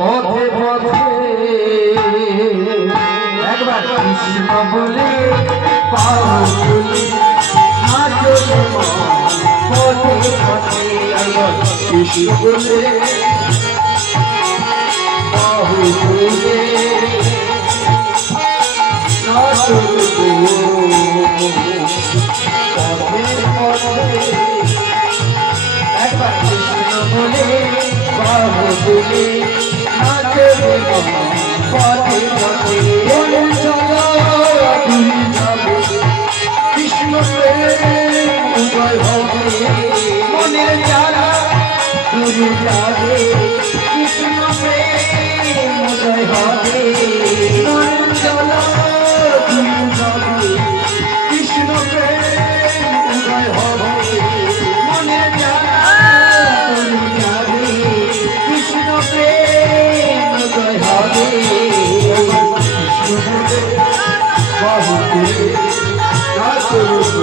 পথে পথে। একবার কৃষ্ণ বলে একবার কৃষ্ণ বলে বাহু বলে মনের জ্বালা দূরে যাবে কৃষ্ণ প্রেম উদয় হবে চলো যাবে কৃষ্ণ প্রেম উদয় হবে। মনের জ্বালা দূরে যাবে কৃষ্ণ প্রেম উদয় হবে কৃষ্ণ বাহুতে কৃষ্ণ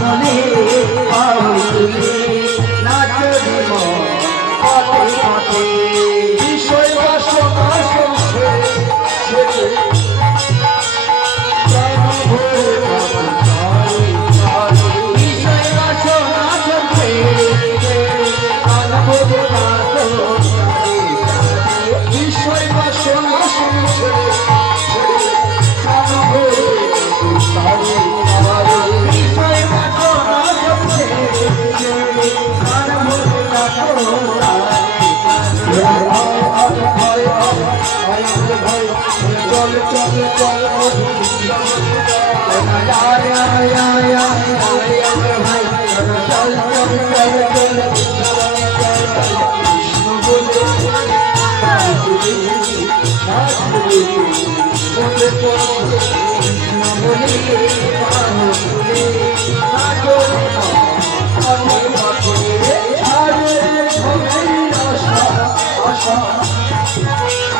বলে ভয় ভয় চল চল চল